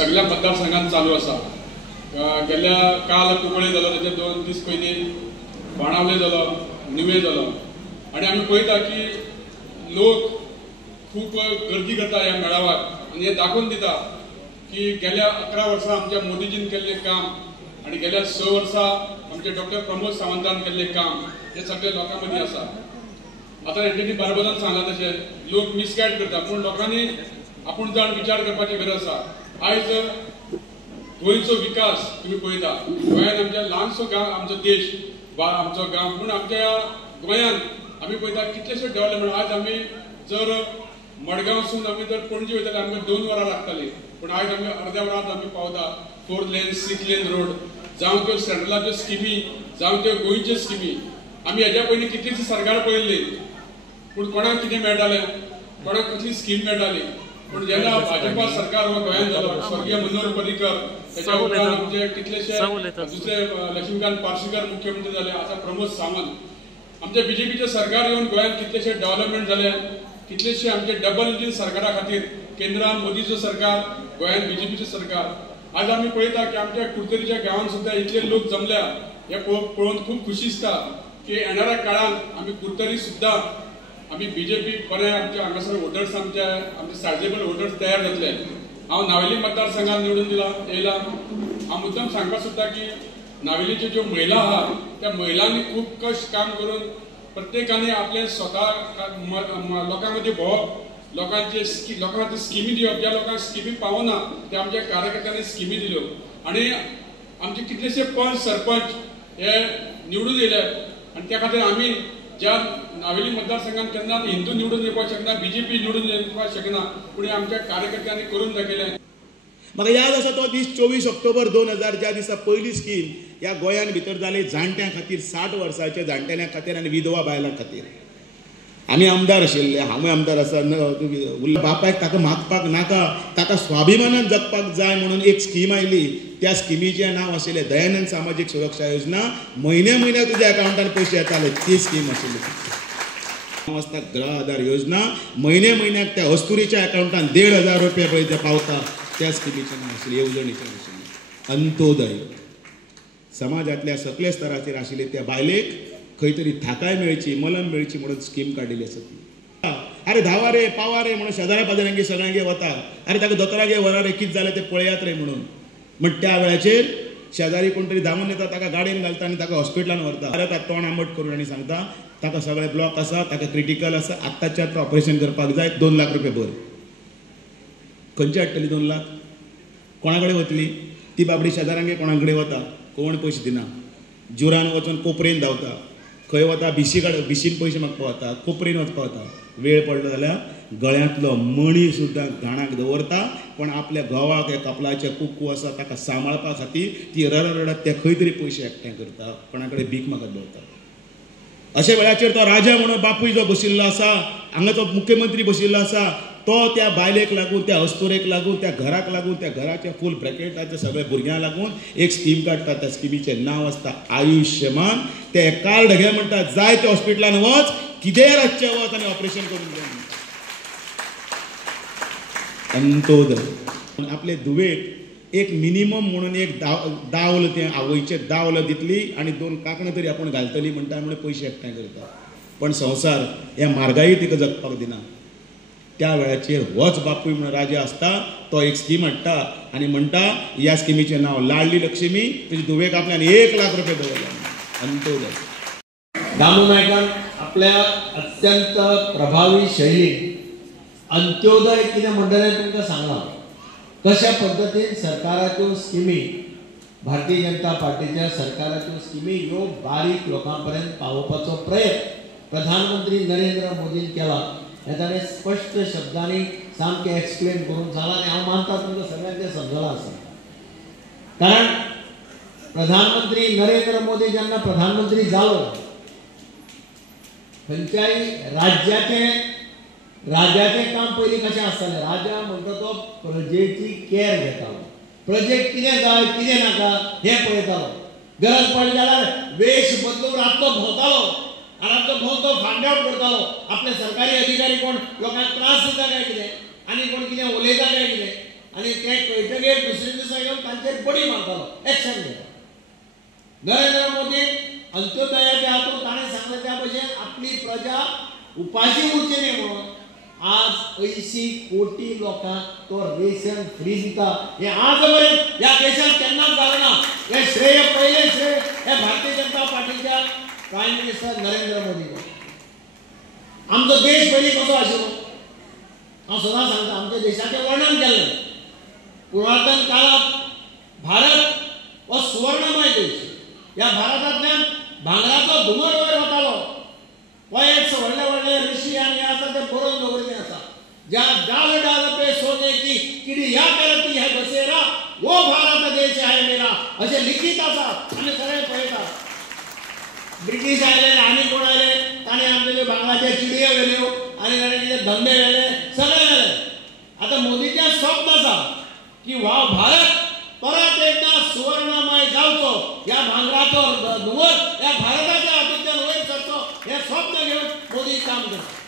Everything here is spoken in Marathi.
सगळ्या मतदारसंघात चालू आसा। गेल्या काल कुंकळे जालो, त्याचे 2 दीस पयलीं बाणावले जालो, निवे जालो आणि आमी पळयता की लोक खूब गर्दी करता ह्या मेळाव्याक आणि हे दाखोवन दिता की गेल्या 11 वर्सां आमच्या मोदीजीन केल्लें काम आणि गेल्या 6 वर्सां आमचे डॉक्टर प्रमोद सावंतान केल्लें काम हे सगळे लोकां मदीं आसा। आतां हेंच्यांनी बरोबरान सांगला तशें लोक मिसगायड करता, पूण लोकांनी आपूण जाण विचार करपाची गरज आसा। आयज गोंयचो विकास तुम्ही पळयता, गोंयांत आमच्या ल्हानसो गांव आमचो देश आमचो गांव, पूण आमच्या गोंयांत आमी पळयता कितलेशे डेव्हलपमेंट। आज आमी जर मडगांवसून आमी जर पणजी वयताले आमकां 2 वरां लागताली, पूण आयज आमी अर्द्या वरांत आमी पावता। 4 लेन 6 लेन रोड जावं त्यो सेंट्रलाच्यो स्किमी जावं त्यो गोंयच्यो स्किमी। आमी हेज्या पयलीं कितलींशीं सरकार पळयल्ली, पूण कोणाक कितें मेळटालें, कोणाक कसली स्कीम मेळटाली, पूण जेन्ना भाजपा सरकार हो गोंयांत जालो, स्वर्गीय मनोहर पर्रीकर त्याच्या उपरांत आमचे कितलेशे दुसरे लक्ष्मीकांत पार्सेकर मुख्यमंत्री जाले, आता प्रमोद सावंत, आमचे बीजेपीचे सरकार येवन गोंयांत कितलेशे डेव्हलपमेंट जाले, कितलेशे आमचे डबल इंजिन सरकारा खातीर केंद्रान मोदीचो सरकार, गोंयांत बीजेपीचो सरकार। आज आमी पळयता की आमच्या कुडतरीच्या गांवांत सुद्दां इतले लोक जमल्या, हे पळोवन खूब खुशी दिसता की येणाऱ्या काळात आमी कुडतरी सुद्दां आमी बीजेपी बरे आमच्या हांगासर वोटर्स आमचे सायजेबल वोटर्स तयार जातले। हांव नावेली मतदारसंघात निवडून येयला। हांव मुद्दम सांगपाक सोदता की नावेलीच्यो ज्यो महिला आहात त्या महिलांनी खूब कश्ट काम करून प्रत्येकाने आपले स्वता लोकां मदीं भोंवप, लोकांचे लोकांक स्किमी दिवप, ज्या लोकांक स्किमी पावना त्या आमच्या कार्यकर्त्यांनी स्किमी दिल्यो आणि आमचे कितलेशे पंच सरपंच हे निवडून येयले आणि त्या खातीर आमी ज्या नावेली मतदारसंघात केन्ना हिंदू निवडून येवपाक शकना, बीजेपी निवडून येवपाक शकना, पूण आमच्या कार्यकर्त्यांनी करून दाखयलें। म्हाका याद आसा तो दीस 24 ऑक्टोबर 2000 ज्या दिसा पयली स्कीम ह्या गोंयांत भितर जाली जाणट्यां खातीर, 60 वर्सांच्या जाणटेल्यां खातीर आनी विधवा बायलां खातीर। आमी आमदार आशिल्ले, हांवूय आमदार आसा, बापायक ताका मागपाक नाका, ताका स्वाभिमानान जगपाक जाय म्हणून एक स्कीम आयली। त्या स्किमीचें नांव आशिल्लें दयानंद सामाजीक सुरक्षा योजना। म्हयन्या तुज्या अकाउंटान पयशे येताले, ती स्कीम आशिल्ली। वाजता गृह आधार योजना, म्हयन्याक त्या अस्तुरीच्या अकाउंटान 1,500 रुपया पळय ते पावता, त्या स्किमीचें नांव आशिल्लें, येवजणेचें आशिल्लें अंत्योदय। समाजातल्या सकले स्तराचेर आशिल्ले त्या बायलेक खंय तरी थाकाय मेळची, मलम मेळची म्हणून स्कीम काडिल्ली आसा। अरे धावा रे पावा रे म्हणून शेजाऱ्या पाजाऱ्यांगे सगळ्यांगे वता, अरे ताका दोतोरागे व्हरा रे, कितें जालें तें पळयात रे म्हणून। म्हण त्या वेळाचेर शेजारी कोण तरी धांवून येता, ताका गाडयेन घालता आनी ताका हॉस्पिटलान व्हरता। अरे ताका तोंड आंबट करून आनी सांगता ताका सगळे ब्लॉक आसा, ताका क्रिटिकल आसा, आत्ताच्या आतां ऑपरेशन करपाक जाय, 2 लाख रुपया भर। खंयची हाडटली 2 लाख? कोणा कडेन वतली ती बाबडी? शेजाऱ्यांगे कोणा कडेन वता, कोण पयशे दिना, जुरान वचून कोपरेन धांवता, खंय वता बिशीन पयशे मागपाक वता, कोपरेन वचपाक वता। वेळ पडलो जाल्यार गळ्यांतलो मणी सुद्दां घाणाक दवरता, पण आपल्या घोवाक कपलाचे कुकू आसा ताका सांबाळपा खातीर ती रडत ते खंय तरी पयशे एकठांय करता, कोणा कडेन भीक मागत दवरता। अशा वेळाचेर तो राजा म्हणून बापूय जो बशिल्लो आसा, हांगा तो मुख्यमंत्री बशिल्लो आसा, तो त्या बायलेक लागून, त्या अस्तुरेक लागून, त्या घराक लागून, त्या घराच्या फूल ब्रॅकेटाच्या सगळ्या भुरग्यांक लागून एक स्कीम काडटा। त्या स्किमीचें नांव आसता आयुष्यमान। ते कार्ड घे म्हणटा, जाय त्या हॉस्पिटलान वच, कितेंय रातचें वच आनी ऑपरेशन करून घे। अंत्योदय आपले धुवेक एक मिनिमम म्हणून एक दावल तें आवयचें दावल दितली आनी 2 कांकणां तरी आपूण घालतली म्हणटा म्हणून पयशे एकठांय करता। पण संवसार ह्या म्हारगाई तिका जगपाक दिना। त्या वेळाचेर होच बापूय म्हणून राजा आसता, तो एक स्कीम हाडटा आनी म्हणटा ह्या स्किमीचें नांव लाडली लक्ष्मी, तुजी धुवेक आपल्यान 1 लाख रुपया दवरला। अंत्योदय दामू नायकान आपल्या अत्यंत प्रभावी शैलीन अंत्योदय कितें म्हणटलें तुमकां सांगलां। कशा पद्दतीन सरकाराच्यो स्किमी, भारतीय जनता पार्टीच्या सरकाराच्यो स्किमी ह्यो बारीक लोकां पर्यंत पावोवपाचो प्रयत्न प्रधानमंत्री नरेंद्र मोदीन केला। हे ताणें स्पश्ट शब्दांनी सामकें एक्सप्लेन करून सांगलां आनी हांव मानता तुमकां सगळ्यांक तें समजलां आसा। कारण प्रधानमंत्री नरेंद्र मोदी जेन्ना प्रधानमंत्री जालो, खंयच्याय राज्याचें काम पयलीं कशें आसतालें, राजा म्हणटा तो प्रजेची केअर घेतालो, प्रजेक कितें जाय कितें नाका हें पळयतालो। गरज पडली जाल्यार वेश बदलून रातचो भोंवतालो आनी रातचो भोंवन तो फायंड आवट करतालो आपले सरकारी अधिकारी कोण लोकांक त्रास दिता काय कितें आनी कोण कितें उलयता काय कितें, आणि ते कळटगीर दुसरे दिसा येवन तांचेर बडी मारतालो, एक्शन घेतालो. नरेंद्र मोदी अंत्योदयाच्या हातून ताणें सांगलें त्या भशेन आपली प्रजा उपाशी उरची न्ही म्हणून आज 80 कोटी लोकांक तो रेशन फ्री दिता. हे आज पर्यंत ह्या देशात केन्नाच जालें ना. हे श्रेय पयलें श्रेय हे भारतीय जनता पार्टीच्या प्रायम मिनिस्टर नरेंद्र मोदीक. आमचो देश पयलीं कसो आशिल्लो हांव सदां सांगता. आमच्या देशाचें वर्णन केल्लें. पुरातन काळात भारत हो सुवर्णमय देश. ह्या भारतांतल्यान भांगराचो धुमर वयर वतालो. पोएट्स व्हडले व्हडले ऋषी आनी आसा ते बरोवन दवरिल्लें आसा. ज्या डाल डाल पे सोने की चिड़िया करती है बसेरा वो भारत देश है मेरा अशें लिखीत आसा. आमी सगळे पळयता. ब्रिटीश आयले आनी कोण आयले ताणें आमचे भांगराचे चिडयो व्हेल्यो आनी ताणें कितें धंदे व्हेले सगळे व्हेले. आतां मोदीचें स्वप्न आसा की हो भारत परत एकदा सुवर्णमय जावचो. ह्या भांगराचो धुमर ह्या भारताच्या हातूंतल्यान वयर सरचो हें स्वप्न घेवन मोदी काम करता.